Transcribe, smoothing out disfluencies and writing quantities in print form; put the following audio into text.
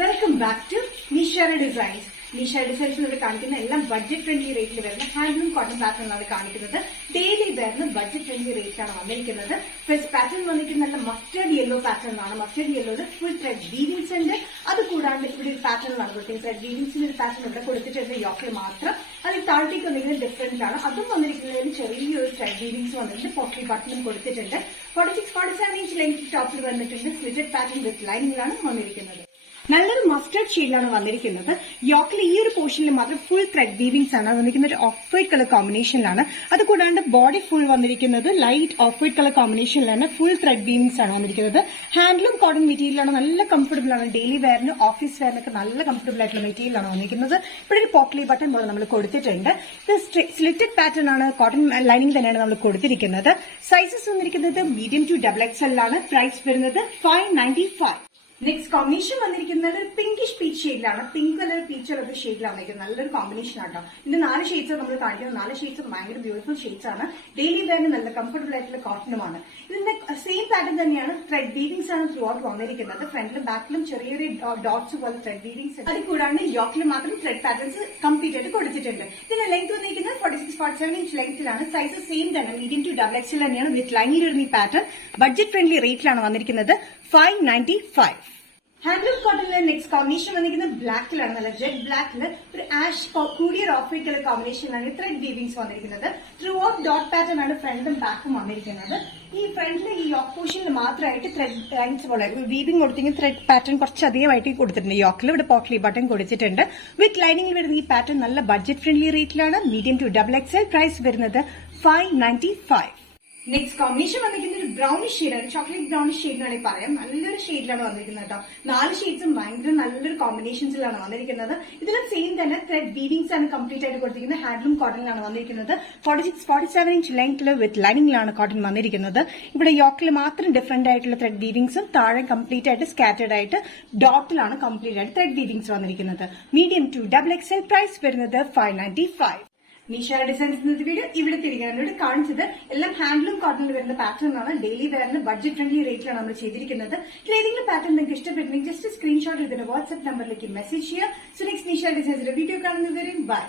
Welcome back to Nishara designs. Nishara ഡിസൈൻസിലൂടെ കാണിക്കുന്ന എല്ലാം ബഡ്ജറ്റ് ഫ്രണ്ട്ലി റേറ്റിൽ വരുന്ന ഹാൻഡ്ലൂം കോട്ടൺ പാറ്റേണാണ് കാണിക്കുന്നത്. ഡെയിലി വെയറിന് ബഡ്ജറ്റ് ഫ്രണ്ട്ലി റേറ്റിലാണ് വന്നിരിക്കുന്നത്. ഫസ്റ്റ് പാറ്റേൺ വന്നിരിക്കുന്നത് മസ്റ്റേർഡ് യെല്ലോ പാറ്റേൺ ആണ്. മസ്റ്റേർഡ് യെല്ലോയുടെ ഫുൾ ത്രെഡ് വീവിങ്സ് ഉണ്ട്. അത് കൂടാണ്ട് ഇവിടെ ഒരു പാറ്റേണാണ് കൊടുത്തിരിക്കുന്നത്. ത്രെഡ് വീവിങ്സിന് ഒരു പാറ്റേൺ ഇവിടെ കൊടുത്തിട്ടുണ്ട് യോക്കിൽ മാത്രം. അതിൽ താഴത്തേക്ക് വന്നിരിക്കുന്നത് ഡിഫറൻറ്റ് ആണ്. അതും വന്നിരിക്കുന്നതിന് ചെറിയൊരു ത്രെഡ് വീവിങ്സ് വന്നിട്ടുണ്ട്. പോക്കറ്റ് ബട്ടണും കൊടുത്തിട്ടുണ്ട്. 46-47 ഇഞ്ച് ലെങ്ത് ടോപ്പിൽ വന്നിട്ടുണ്ട്. സ്ലിറ്റഡ് പാറ്റേൺ വിത്ത് ലൈനിങ്ങിലാണ് വന്നിരിക്കുന്നത്. നല്ലൊരു മസ്റ്റേർഡ് ഷെയ്ഡിലാണ് വന്നിരിക്കുന്നത്. യോക്കിൽ ഈ ഒരു പോർഷനിൽ മാത്രം ഫുൾ ത്രെഡ് വീവിങ്സ് ആണ് വന്നിരിക്കുന്നത്. ഒരു ഓഫ് വൈറ്റ് കളർ കോമ്പിനേഷനിലാണ്. അത് കൂടാണ്ട് ബോഡി ഫുൾ വന്നിരിക്കുന്നത് ലൈറ്റ് ഓഫ് വൈറ്റ് കളർ കോമ്പിനേഷനിലാണ്. ഫുൾ ത്രെഡ് വീവിങ്സ് ആണ് വന്നിരിക്കുന്നത്. ഹാൻഡ്ലൂം കോട്ടൺ മെറ്റീരിയലാണ്. നല്ല കംഫർട്ടബിൾ ആണ്. ഡെയിലി വെയറിന് ഓഫീസ് വെയറിനൊക്കെ നല്ല കംഫർട്ടബിൾ ആയിട്ടുള്ള മെറ്റീരിയലാണ് വന്നിരിക്കുന്നത്. ഇവിടെ ഒരു പോക്കറ്റ് ബട്ടൺ പോലെ നമ്മൾ കൊടുത്തിട്ടുണ്ട്. ഇത് സ്ലിറ്റഡ് പാറ്റേൺ ആണ്. കോട്ടൺ ലൈനിങ് തന്നെയാണ് നമ്മൾ കൊടുത്തിരിക്കുന്നത്. സൈസസ് വന്നിരിക്കുന്നത് മീഡിയം ടു XXL ആണ്. പ്രൈസ് വരുന്നത് 595. നെക്സ്റ്റ് കോമ്പിനേഷൻ വന്നിരിക്കുന്നത് പിങ്കിഷ് പീച്ച് ഷെയ്ഡിലാണ്. പിങ്ക് കളർ പീച്ച് കളർ ഷെയ്ഡിലാണ് വന്നിരിക്കുന്നത്. നല്ലൊരു കോമ്പിനേഷൻ ആട്ടോ. ഇതിന്റെ 4 ഷെയ്ഡ്സ് നമ്മൾ കാണിക്കുന്നത്. 4 ഷെയ്ഡ്സ് ഭയങ്കര ബ്യൂട്ടിഫുൾ ഷെയ്ഡ്സ് ആണ്. ഡെയിലി വെയറിന് നല്ല കംഫർട്ടബിൾ ആയിട്ടുള്ള കോട്ടണുമാണ്. ഇതിന്റെ സെയിം പാറ്റേൺ തന്നെയാണ്. ത്രെഡ് വീവിങ്സ് ആണ് ത്രൂ ഔട്ട് വന്നിരിക്കുന്നത്. ഫ്രണ്ടിലും ബാക്കിലും ചെറിയൊരു ഡോട്ട്സ് പോലെ ത്രെഡ് വീവിങ്സ്. അത് കൂടാണ്ട് യോക്കിൽ മാത്രം ത്രെഡ് പാറ്റേൺസ് കംപ്ലീറ്റ് ആയിട്ട് കൊടുത്തിട്ടുണ്ട്. ഇതിന്റെ ലെങ്ത് വന്നിരിക്കുന്നത് 46-47 ഇഞ്ച് ലെങ്ത്തിലാണ്. സൈസ് സെയിം തന്നെ മീഡിയം ടു XXL തന്നെയാണ്. വിത്ത് ലൈനിൽ വരുന്ന ഈ പാറ്റേൺ ബഡ്ജറ്റ് ഫ്രണ്ട്ലി റേറ്റിലാണ് വന്നിരിക്കുന്നത്. 595. ഹാൻഡ്ലൂം കോട്ടണിലെ നെക്സ്റ്റ് കോമ്പിനേഷൻ വന്നിരിക്കുന്നത് ബ്ലാക്കിലാണ്. നല്ല ജെറ്റ് ബ്ലാക്കിൽ ഒരു ആഷ് കൂടിയ ഓഫ് വൈറ്റ് കളർ കോമ്പിനേഷനിലാണ് ത്രെഡ് വീവിങ്സ് വന്നിരിക്കുന്നത്. ത്രൂ ഔട്ട് ഡോട്ട് പാറ്റേൺ ആണ് ഫ്രണ്ടും ബാക്കും വന്നിരിക്കുന്നത്. ഈ ഫ്രണ്ടിൽ ഈ യോക്ക് പോർഷനിൽ മാത്രമായിട്ട് ത്രെഡ് ലൈൻസ് പോലെ വീവിംഗ് കൊടുത്തെങ്കിൽ ത്രെഡ് പാറ്റേൺ കുറച്ച് അധികമായിട്ട് കൊടുത്തിട്ടുണ്ട്. യോക്കിൽ ഇവിടെ പോക്കറ്റ് ബട്ടൺ കൊടുത്തിട്ടുണ്ട്. വിത്ത് ലൈനിങ്ങിൽ വരുന്ന ഈ പാറ്റേൺ നല്ല ബഡ്ജറ്റ് ഫ്രണ്ട്ലി റേറ്റിലാണ്. Medium to XXL. പ്രൈസ് വരുന്നത് 595. നെക്സ്റ്റ് കോമ്പിനേഷൻ വന്നിരിക്കുന്നത് ഒരു ബ്രൗണിഷ് ഷെയ്ഡാണ്. ചോക്ലേറ്റ് ബ്രൗണിഷ് ഷെയ്ഡിനാണ് പറയാം. നല്ലൊരു ഷെയ്ഡിലാണ് വന്നിരിക്കുന്നത് കേട്ടോ. 4 ഷെയ്ഡ്സും ഭയങ്കര നല്ലൊരു കോമ്പിനേഷൻസിലാണ് വന്നിരിക്കുന്നത്. ഇതിലും സെയിം തന്നെ ത്രെഡ് വീവിങ്സ് ആണ് കംപ്ലീറ്റ് ആയിട്ട് കൊടുത്തിരിക്കുന്നത്. ഹാൻഡ്ലൂം കോട്ടണിലാണ് വന്നിരിക്കുന്നത്. 46-47 ഇഞ്ച് ലെങ്ത്തിൽ വിത്ത് ലൈനിങ്ങിലാണ് കോട്ടൺ വന്നിരിക്കുന്നത്. ഇവിടെ യോക്കിൽ മാത്രം ഡിഫറന്റ് ആയിട്ടുള്ള ത്രെഡ് വീവിങ്സും താഴെ കംപ്ലീറ്റ് ആയിട്ട് സ്കാറ്റേഡ് ആയിട്ട് ഡോട്ടിലാണ് കംപ്ലീറ്റ് ആയിട്ട് ത്രെഡ് വീവിങ്സ് വന്നിരിക്കുന്നത്. Medium to XXL. പ്രൈസ് വരുന്നത് 595. നിഷാര ഡിസൈൻസ് വീഡിയോ ഇവിടെ തിരികെ കാണിച്ചത് എല്ലാം ഹാൻഡ്ലൂം കോട്ടണിൽ വരുന്ന പാറ്റേൺ ആണ്. ഡെയിലി വെയറിന് ബഡ്ജറ്റ് ഫ്രണ്ട്ലി റേറ്റിലാണ് നമ്മൾ ചെയ്തിരിക്കുന്നത്. ഏതെങ്കിലും പാറ്റേൺ നിങ്ങൾക്ക് ഇഷ്ടപ്പെട്ടെങ്കിൽ ജസ്റ്റ് സ്ക്രീൻഷോട്ട് ഇതിന്റെ വാട്സ്ആപ്പ് നമ്പറിലേക്ക് മെസ്സേജ് ചെയ്യുക. സോ നെക്സ്റ്റ് നിഷാര ഡിസൈൻസിന്റെ വീഡിയോ കാണുന്നവരും ബൈ.